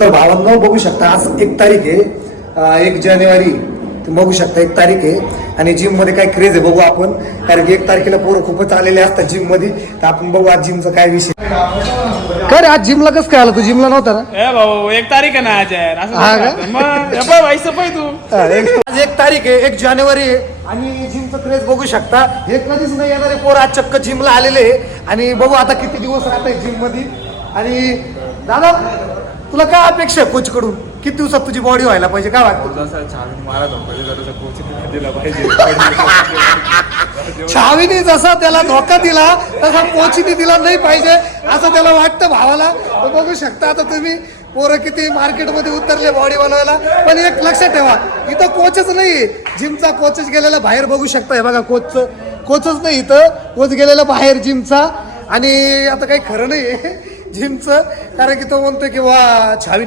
तर भावांनो बघू शकता आज 1 तारीख आहे, 1 जानेवारी. बघू शकता 1 तारीख आहे आणि जिम मध्ये काय क्रेज आहे बघू आपण, कारण की 1 तारखेला पोरं खूपच आलेले असतात जिम मध्ये. तर आपण बघू आज जिमचा काय विषय. काय रे आज जिमला कसं काय आला तू? जिमला नव्हता ना? ए भाऊ 1 तारीख आहे ना आज यार. असं हा का? मग हे बघ भाई सफाई तू. आज 1 तारीख आहे, 1 जानेवारी आहे आणि जिमचं क्रेज बघू शकता. हे कधीच नाही येणारे पोरं आज चक्क जिमला आलेले आहे आणि बघू आता किती दिवस राहत आहे जिम मध्ये. आणि दादा तुला काय अपेक्षा आहे कोच कडून? किती दिवसात तुझी बॉडी व्हायला पाहिजे, काय वाटतं? छावीने जसा त्याला धोका दिला तसा कोचने दिला नाही पाहिजे असं त्याला वाटतं भावाला. तर बघू शकता आता तुम्ही पोरं किती मार्केटमध्ये उतरले बॉडी बनवायला. पण एक लक्षात ठेवा, इथं कोचच नाही, जिमचा कोचच गेलेला बाहेर. बघू शकता हे बघा कोचच नाही इथं, कोच गेलेला बाहेर जिमचा. आणि आता काही खरं नाही जिमचं, कारण की तो म्हणतोय की वा छावी